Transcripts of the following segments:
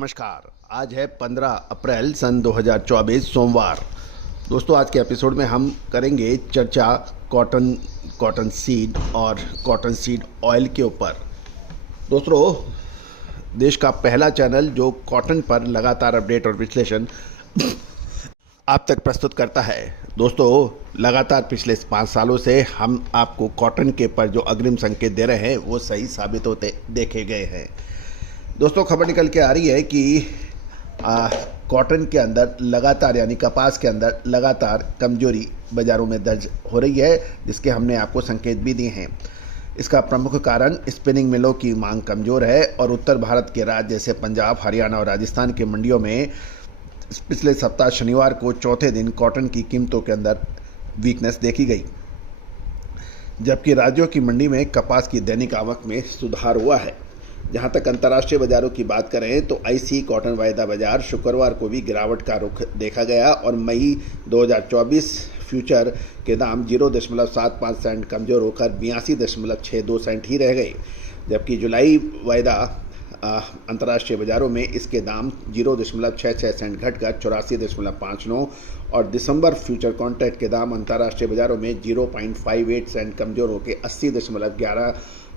नमस्कार। आज है 15 अप्रैल सन 2024 सोमवार। दोस्तों, आज के एपिसोड में हम करेंगे चर्चा कॉटन सीड और कॉटन सीड ऑयल के ऊपर। दोस्तों, देश का पहला चैनल जो कॉटन पर लगातार अपडेट और विश्लेषण आप तक प्रस्तुत करता है। दोस्तों, लगातार पिछले 5 सालों से हम आपको कॉटन के पर जो अग्रिम संकेत दे रहे हैं वो सही साबित होते देखे गए हैं। दोस्तों, खबर निकल के आ रही है कि कॉटन के अंदर लगातार यानी कपास के अंदर लगातार कमजोरी बाज़ारों में दर्ज हो रही है, जिसके हमने आपको संकेत भी दिए हैं। इसका प्रमुख कारण स्पिनिंग मिलों की मांग कमज़ोर है और उत्तर भारत के राज्य जैसे पंजाब, हरियाणा और राजस्थान के मंडियों में पिछले सप्ताह शनिवार को चौथे दिन कॉटन की कीमतों के अंदर वीकनेस देखी गई, जबकि राज्यों की मंडी में कपास की दैनिक आवक में सुधार हुआ है। जहां तक अंतर्राष्ट्रीय बाजारों की बात करें तो आईसी कॉटन वायदा बाजार शुक्रवार को भी गिरावट का रुख देखा गया और मई 2024 फ्यूचर के दाम 0.75 सेंट कमजोर होकर 82.62 सेंट ही रह गए, जबकि जुलाई वायदा अंतर्राष्ट्रीय बाजारों में इसके दाम 0.66 सेंट घटकर 84.59 और दिसंबर फ्यूचर कॉन्ट्रैक्ट के दाम अंतर्राष्ट्रीय बाजारों में 0.58 सेंट कमजोर होकर 80.11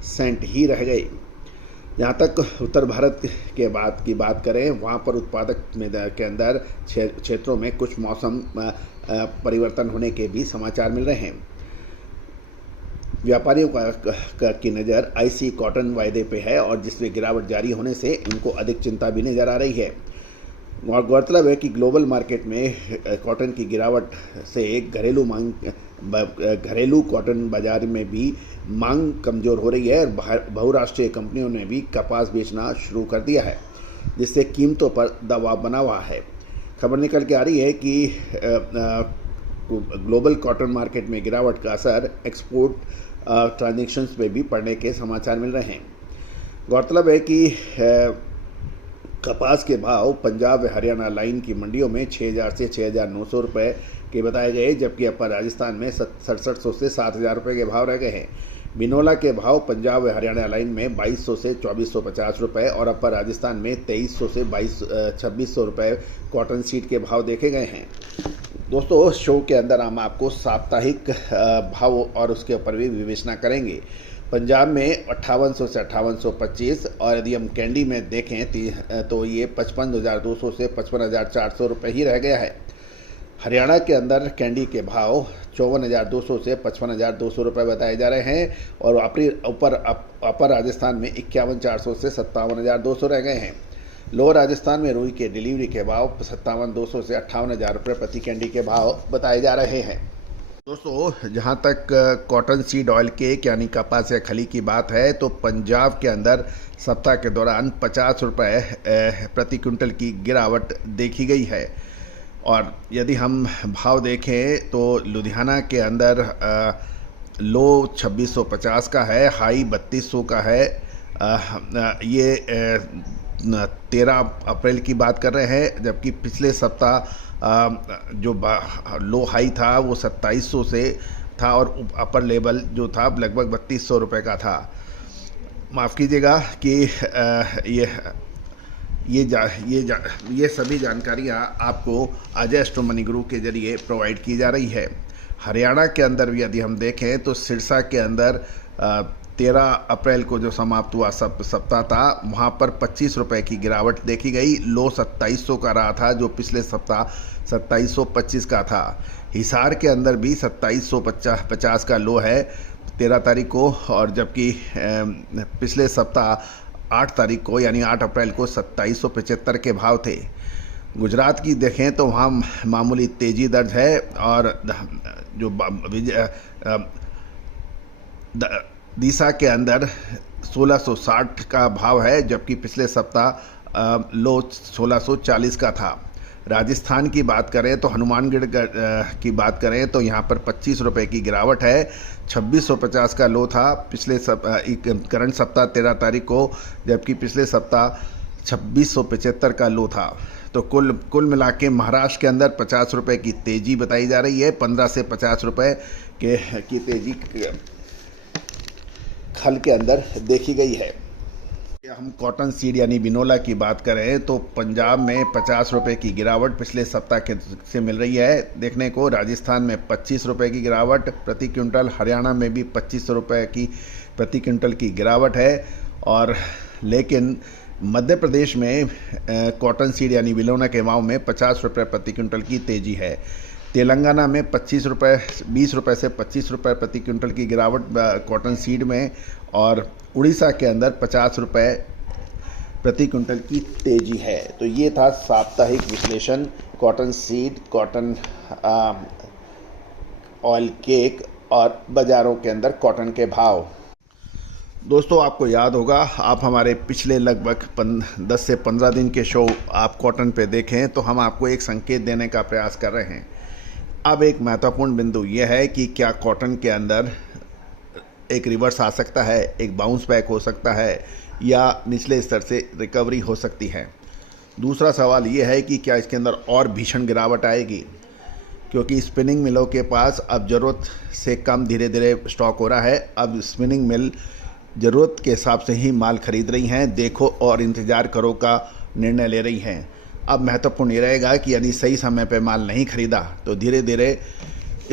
सेंट ही रह गए। जहाँ तक उत्तर भारत के की बात करें, वहाँ पर उत्पादक के अंदर क्षेत्रों में कुछ मौसम परिवर्तन होने के भी समाचार मिल रहे हैं। व्यापारियों की नज़र आईसी कॉटन वायदे पे है और जिसमें गिरावट जारी होने से इनको अधिक चिंता भी नज़र आ रही है। गौरतलब है कि ग्लोबल मार्केट में कॉटन की गिरावट से घरेलू कॉटन बाजार में भी मांग कमज़ोर हो रही है और बहुराष्ट्रीय कंपनियों ने भी कपास बेचना शुरू कर दिया है, जिससे कीमतों पर दबाव बना हुआ है। खबर निकल के आ रही है कि ग्लोबल कॉटन मार्केट में गिरावट का असर एक्सपोर्ट ट्रांजैक्शंस पे भी पड़ने के समाचार मिल रहे हैं। गौरतलब है कि कपास के भाव पंजाब व हरियाणा लाइन की मंडियों में 6,000 से 6,900 रुपये के बताए गए, जबकि अपर राजस्थान में 6700 से 7,000 रुपये के भाव रह गए हैं। बिनोला के भाव पंजाब व हरियाणा लाइन में 2200 से 2450 रुपये और अपर राजस्थान में 2300 से 2600 रुपये कॉटन सीड के भाव देखे गए हैं। दोस्तों, शो के अंदर हम आपको साप्ताहिक भाव और उसके ऊपर भी विवेचना करेंगे। पंजाब में 5800 से 5825 और यदि हम कैंडी में देखें तो ये 55,200 से 55,400 रुपये ही रह गया है। हरियाणा के अंदर कैंडी के भाव 54,200 से 55,200 रुपये बताए जा रहे हैं और अपर राजस्थान में 51,400 से 57,200 रह गए हैं। लोअर राजस्थान में रुई के डिलीवरी के भाव 57,200 से 58,000 रुपये प्रति कैंडी के भाव बताए जा रहे हैं। दोस्तों, जहां तक कॉटन सीड ऑयल केक यानी कपास या खली की बात है तो पंजाब के अंदर सप्ताह के दौरान 50 रुपये प्रति क्विंटल की गिरावट देखी गई है और यदि हम भाव देखें तो लुधियाना के अंदर लो 2650 का है, हाई 3200 का है। ये 13 अप्रैल की बात कर रहे हैं, जबकि पिछले सप्ताह जो लो हाई था वो 2700 से था और अपर लेवल जो था लगभग 3200 रुपये का था। माफ़ कीजिएगा कि ये सभी जानकारियाँ आपको अजय एस्ट्रो मनी गुरु के जरिए प्रोवाइड की जा रही है। हरियाणा के अंदर भी यदि हम देखें तो सिरसा के अंदर 13 अप्रैल को जो समाप्त हुआ सप्ताह था, वहाँ पर 25 रुपये की गिरावट देखी गई। लो 2700 का रहा था, जो पिछले सप्ताह 2725 का था। हिसार के अंदर भी 2750 का लो है 13 तारीख को और जबकि पिछले सप्ताह 8 तारीख को यानी 8 अप्रैल को 2775 के भाव थे। गुजरात की देखें तो वहाँ मामूली तेज़ी दर्ज है और जो दीसा के अंदर 1660 का भाव है, जबकि पिछले सप्ताह लो 1640 का था। राजस्थान की बात करें तो हनुमानगढ़ की बात करें तो यहाँ पर 25 रुपये की गिरावट है। 2650 का लो था पिछले करंट सप्ताह 13 तारीख को, जबकि पिछले सप्ताह 2675 का लो था। तो कुल मिला के महाराष्ट्र के अंदर 50 रुपये की तेज़ी बताई जा रही है। 15 से 50 रुपये की तेज़ी खल के अंदर देखी गई है। हम कॉटन सीड यानी बिनोला की बात करें तो पंजाब में 50 रुपये की गिरावट पिछले सप्ताह के से मिल रही है देखने को। राजस्थान में 25 रुपये की गिरावट प्रति क्विंटल, हरियाणा में भी 25 रुपये की प्रति क्विंटल की गिरावट है। और लेकिन मध्य प्रदेश में कॉटन सीड यानी बिनोला के भाव में 50 रुपये प्रति क्विंटल की तेज़ी है। तेलंगाना में 20 रुपये से 25 रुपये प्रति क्विंटल की गिरावट कॉटन सीड में, और उड़ीसा के अंदर 50 रुपये प्रति क्विंटल की तेज़ी है। तो ये था साप्ताहिक विश्लेषण cotton seed, cotton oil cake और बाज़ारों के अंदर कॉटन के भाव। दोस्तों आपको याद होगा, आप हमारे पिछले लगभग 10 से 15 दिन के शो आप कॉटन पे देखें तो हम आपको एक संकेत देने का प्रयास कर रहे हैं। अब एक महत्वपूर्ण बिंदु यह है कि क्या कॉटन के अंदर एक रिवर्स आ सकता है, एक बाउंस बैक हो सकता है, या निचले स्तर से रिकवरी हो सकती है। दूसरा सवाल ये है कि क्या इसके अंदर और भीषण गिरावट आएगी, क्योंकि स्पिनिंग मिलों के पास अब ज़रूरत से कम धीरे धीरे स्टॉक हो रहा है। अब स्पिनिंग मिल ज़रूरत के हिसाब से ही माल खरीद रही हैं, देखो और इंतज़ार करो का निर्णय ले रही हैं। अब महत्वपूर्ण ये रहेगा कि यदि सही समय पे माल नहीं खरीदा तो धीरे धीरे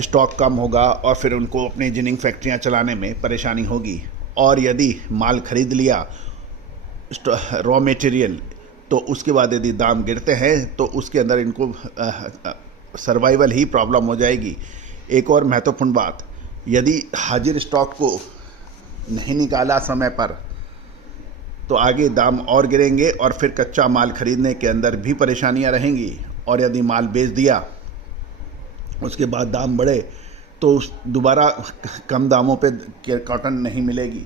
स्टॉक कम होगा और फिर उनको अपनी जिनिंग फैक्ट्रियां चलाने में परेशानी होगी। और यदि माल खरीद लिया रॉ मटेरियल, तो उसके बाद यदि दाम गिरते हैं तो उसके अंदर इनको सर्वाइवल ही प्रॉब्लम हो जाएगी। एक और महत्वपूर्ण बात, यदि हाजिर स्टॉक को नहीं निकाला समय पर तो आगे दाम और गिरेंगे और फिर कच्चा माल खरीदने के अंदर भी परेशानियां रहेंगी। और यदि माल बेच दिया उसके बाद दाम बढ़े तो दोबारा कम दामों पे कॉटन नहीं मिलेगी।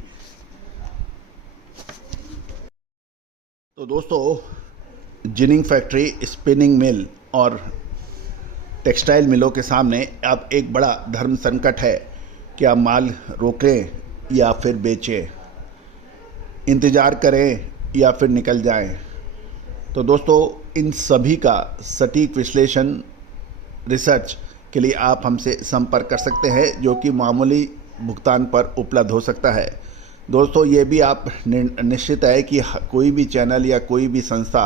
तो दोस्तों जिनिंग फैक्ट्री, स्पिनिंग मिल और टेक्सटाइल मिलों के सामने अब एक बड़ा धर्म संकट है। क्या माल रोकें या फिर बेचें, इंतज़ार करें या फिर निकल जाएं। तो दोस्तों इन सभी का सटीक विश्लेषण, रिसर्च के लिए आप हमसे संपर्क कर सकते हैं, जो कि मामूली भुगतान पर उपलब्ध हो सकता है। दोस्तों ये भी आप निश्चित है कि कोई भी चैनल या कोई भी संस्था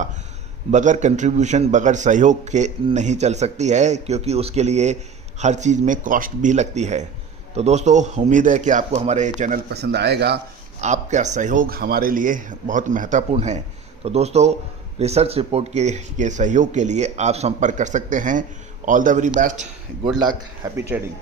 बगैर कंट्रीब्यूशन, बगैर सहयोग के नहीं चल सकती है, क्योंकि उसके लिए हर चीज़ में कॉस्ट भी लगती है। तो दोस्तों उम्मीद है कि आपको हमारे चैनल पसंद आएगा। आपका सहयोग हमारे लिए बहुत महत्वपूर्ण है। तो दोस्तों रिसर्च रिपोर्ट के सहयोग के लिए आप संपर्क कर सकते हैं। All the very best, good luck, happy trading.